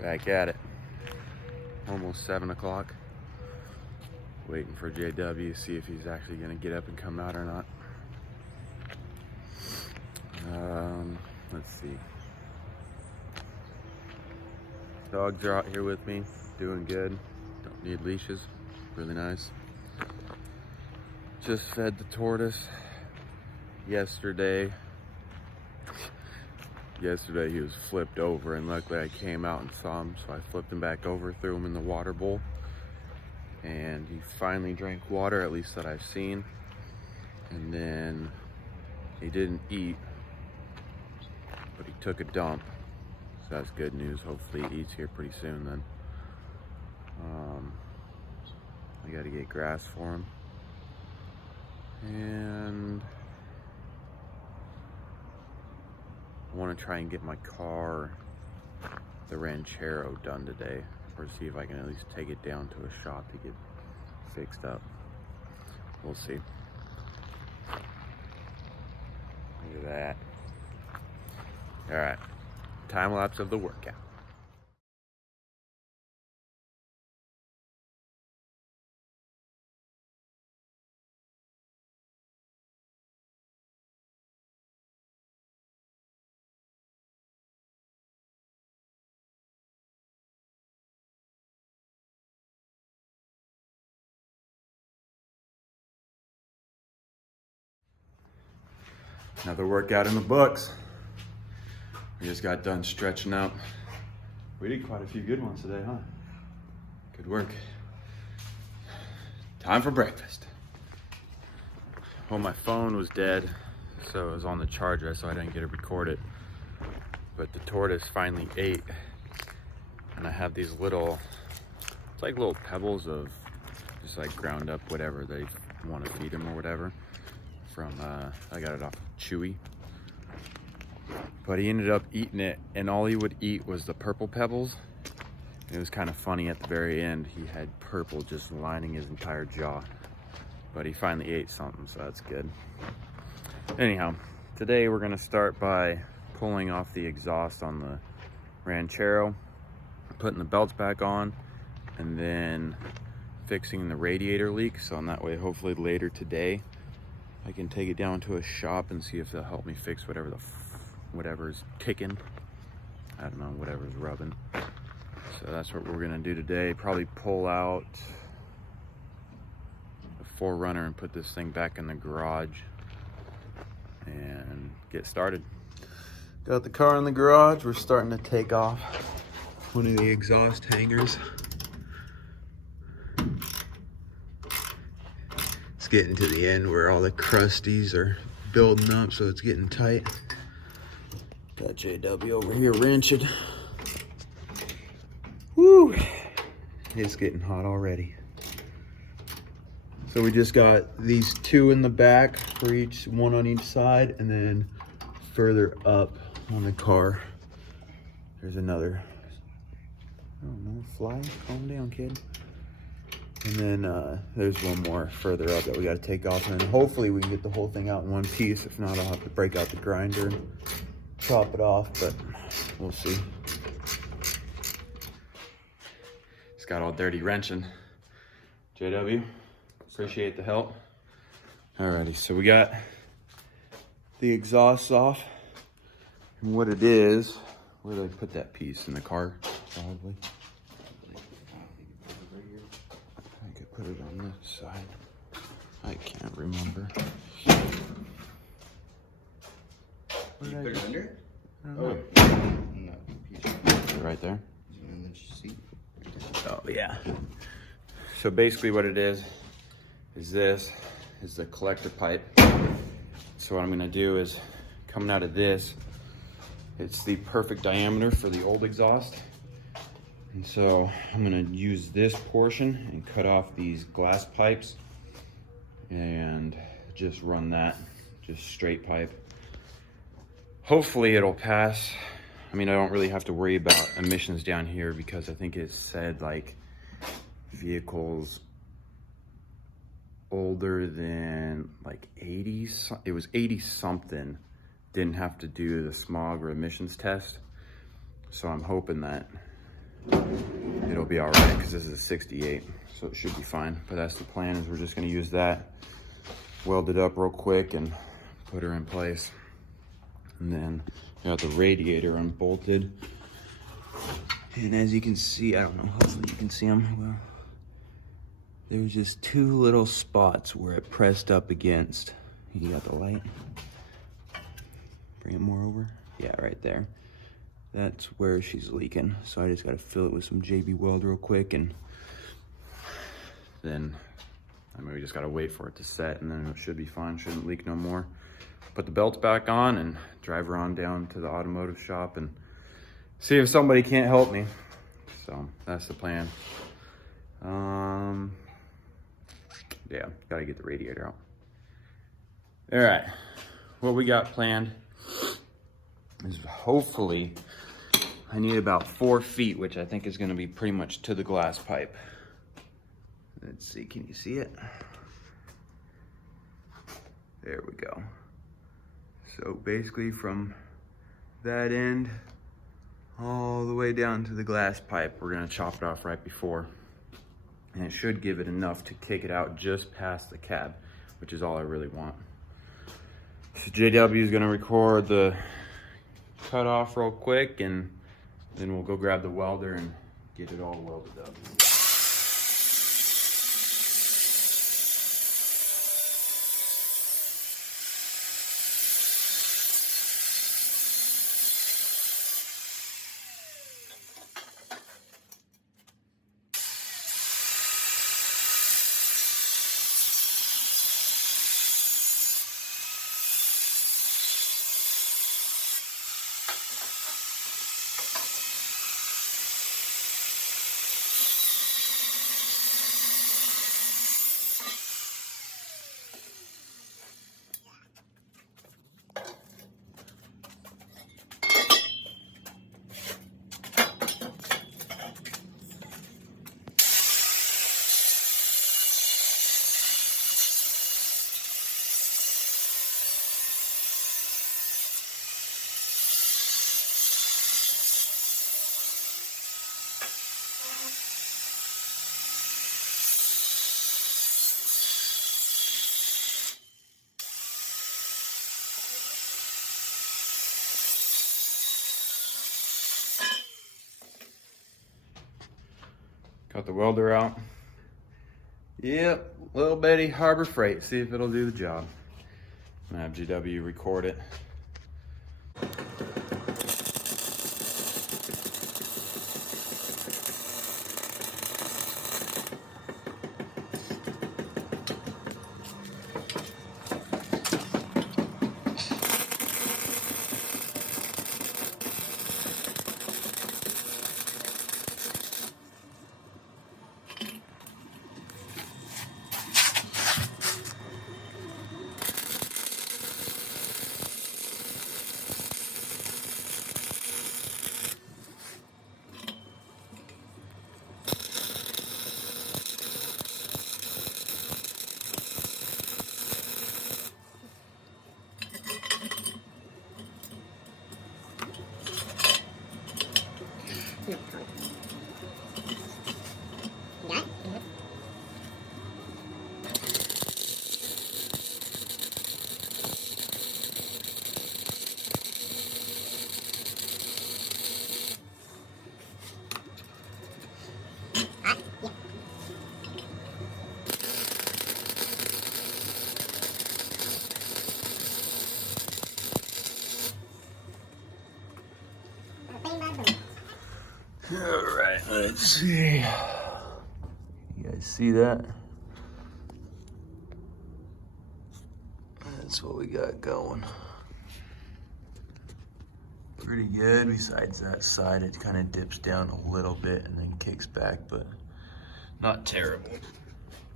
Back at it. Almost 7 o'clock. Waiting for JW, see if he's actually gonna get up and come out or not. Let's see. Dogs are out here with me, doing good. Don't need leashes, really nice. Just fed the tortoise yesterday. Yesterday he was flipped over, and luckily I came out and saw him, so I flipped him back over, threw him in the water bowl, and he finally drank water, at least that I've seen. And then he didn't eat, but he took a dump, so that's good news. Hopefully he eats here pretty soon then. I gotta get grass for him, and I want to try and get my car, the Ranchero, done today, or see if I can at least take it down to a shop to get fixed up. We'll see. Look at that. All right, time lapse of the workout. Another workout in the books. We just got done stretching out. We did quite a few good ones today, huh? Good work. Time for breakfast. Well, my phone was dead, so it was on the charger, so I didn't get to record it. But the tortoise finally ate, and I have these little, it's like little pebbles of just like ground up whatever they want to feed him or whatever. From I got it off of Chewy, but he ended up eating it, and all he would eat was the purple pebbles. It was kind of funny at the very end, he had purple just lining his entire jaw, but he finally ate something, so that's good. Anyhow, today we're gonna start by pulling off the exhaust on the Ranchero, putting the belts back on, and then fixing the radiator leak, so in that way hopefully later today I can take it down to a shop and see if they'll help me fix whatever whatever's kicking. I don't know, whatever's rubbing. So that's what we're gonna do today. Probably pull out the 4Runner and put this thing back in the garage and get started. Got the car in the garage. We're starting to take off one of the exhaust hangers. Getting to the end where all the crusties are building up, so it's getting tight. Got JW over here wrenching. Woo! It's getting hot already. So we just got these two in the back for each, one on each side, and then further up on the car, there's another. I don't know, fly? Calm down, kid. And then there's one more further up that we got to take off, and then hopefully we can get the whole thing out in one piece. If not, I'll have to break out the grinder and chop it off, but we'll see. It's got all dirty wrenching. JW, appreciate the help. Alrighty, so we got the exhaust off, and what it is, where did I put that piece? In the car, probably. Put it on this side. I can't remember. Did you put it under it? I don't know. No. Right there? Right Oh, yeah. So basically what it is this is the collector pipe. So what I'm gonna do is, coming out of this, it's the perfect diameter for the old exhaust. And so I'm gonna use this portion and cut off these glass pipes and just run that, just straight pipe. Hopefully it'll pass. I mean, I don't really have to worry about emissions down here because I think it said like vehicles older than like 80, it was 80 something, didn't have to do the smog or emissions test. So I'm hoping that it'll be all right because this is a 68, so it should be fine. But that's the plan, is we're just gonna use that, weld it up real quick and put her in place. And then got the radiator unbolted. And as you can see, I don't know, hopefully you can see them well. There's just two little spots where it pressed up against. You got the light? Bring it more over. Yeah, right there. That's where she's leaking. So I just gotta fill it with some JB Weld real quick, and then, I mean, we just gotta wait for it to set, and then it should be fine, shouldn't leak no more. Put the belts back on and drive her on down to the automotive shop and see if somebody can't help me. So that's the plan. Yeah, gotta get the radiator out. All right, what we got planned is, hopefully, I need about 4 feet, which I think is gonna be pretty much to the glass pipe. Let's see, can you see it? There we go. So basically from that end all the way down to the glass pipe, we're gonna chop it off right before. And it should give it enough to kick it out just past the cab, which is all I really want. So JW is gonna record the cutoff real quick, and then we'll go grab the welder and get it all welded up. Got the welder out. Yep, little bitty Harbor Freight. See if it'll do the job. I'm gonna have GW record it. All right, let's see. You guys see that? That's what we got going. Pretty good. Besides that side, it kind of dips down a little bit and then kicks back, but not terrible.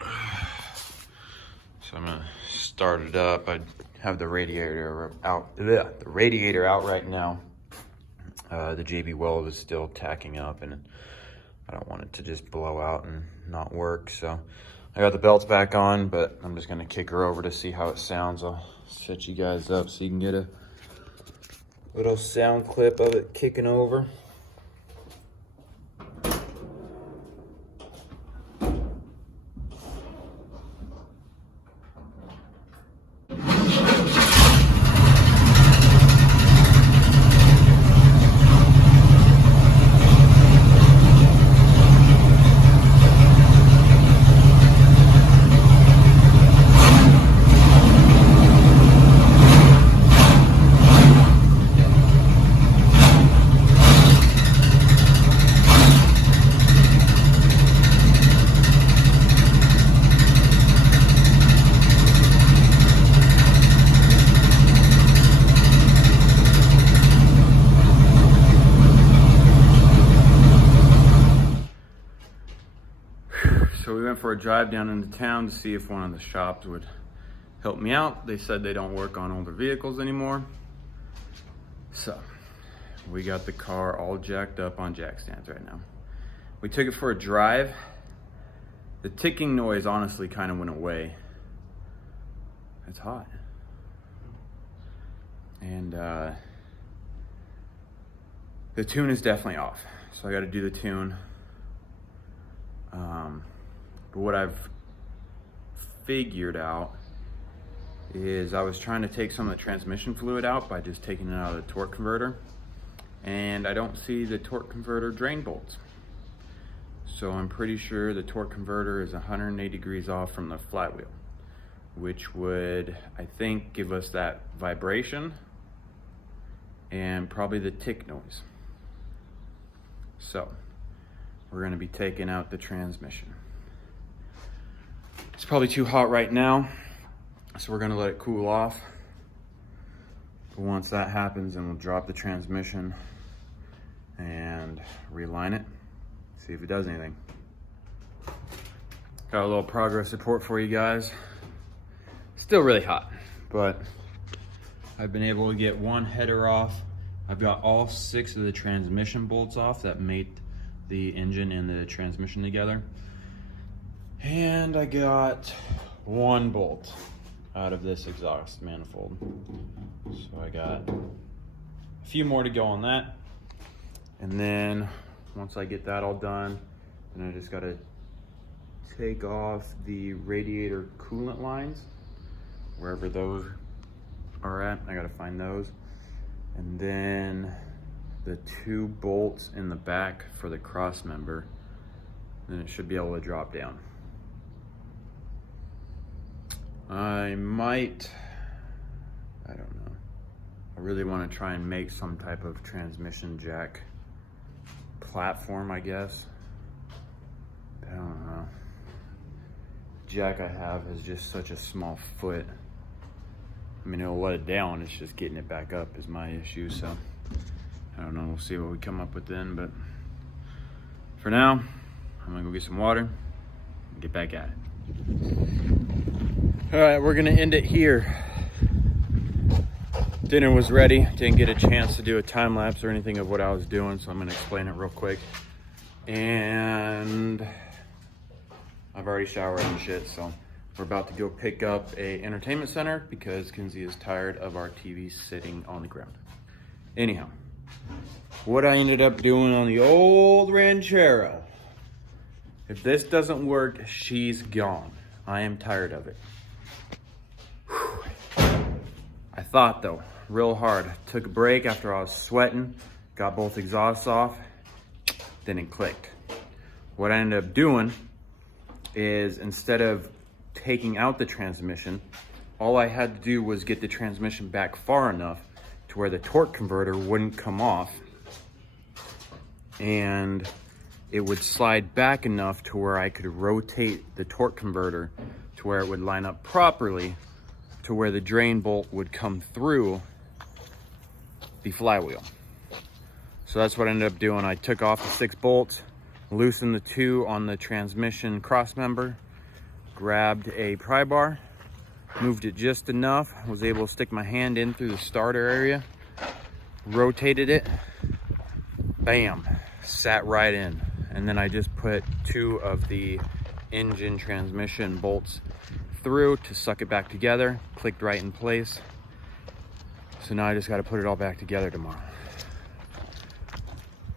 So I'm gonna start it up. I have the radiator out. The radiator out right now. The JB Weld is still tacking up, and I don't want it to just blow out and not work. So I got the belts back on, but I'm just gonna kick her over to see how it sounds. I'll set you guys up so you can get a little sound clip of it kicking over. went for a drive down into town to see if one of the shops would help me out. They said they don't work on older vehicles anymore. So we got the car all jacked up on jack stands right now. We took it for a drive. The ticking noise honestly kind of went away. It's hot. And the tune is definitely off. So I got to do the tune. But what I've figured out is I was trying to take some of the transmission fluid out by just taking it out of the torque converter. And I don't see the torque converter drain bolts. So I'm pretty sure the torque converter is 180 degrees off from the flat wheel, which would, I think, give us that vibration and probably the tick noise. So we're gonna be taking out the transmission. It's probably too hot right now, so we're gonna let it cool off. But once that happens, then we'll drop the transmission and realign it, see if it does anything. Got a little progress report for you guys. Still really hot, but I've been able to get one header off. I've got all 6 of the transmission bolts off that mate the engine and the transmission together. And I got 1 bolt out of this exhaust manifold. So I got a few more to go on that. And then once I get that all done, then I just gotta take off the radiator coolant lines, wherever those are at. I gotta find those. And then the 2 bolts in the back for the cross member, then it should be able to drop down. I might, I don't know. I really want to try and make some type of transmission jack platform, I guess. I don't know. Jack I have is just such a small foot. I mean, it'll let it down. It's just getting it back up is my issue. So I don't know. We'll see what we come up with then. But for now, I'm gonna go get some water and get back at it. All right, we're gonna end it here. Dinner was ready. Didn't get a chance to do a time lapse or anything of what I was doing, so I'm gonna explain it real quick. And I've already showered and shit, so we're about to go pick up a entertainment center because Kinsey is tired of our TV sitting on the ground. Anyhow, what I ended up doing on the old Ranchero. If this doesn't work, she's gone. I am tired of it. I thought though, real hard. Took a break after I was sweating, got both exhausts off, then it clicked. What I ended up doing is instead of taking out the transmission, all I had to do was get the transmission back far enough to where the torque converter wouldn't come off, and it would slide back enough to where I could rotate the torque converter to where it would line up properly to where the drain bolt would come through the flywheel. So that's what I ended up doing. I took off the 6 bolts, loosened the 2 on the transmission cross member, grabbed a pry bar, moved it just enough, was able to stick my hand in through the starter area, rotated it, bam, sat right in. And then I just put 2 of the engine transmission bolts through to suck it back together, clicked right in place. So now I just got to put it all back together tomorrow.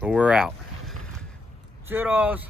But we're out. Toodles.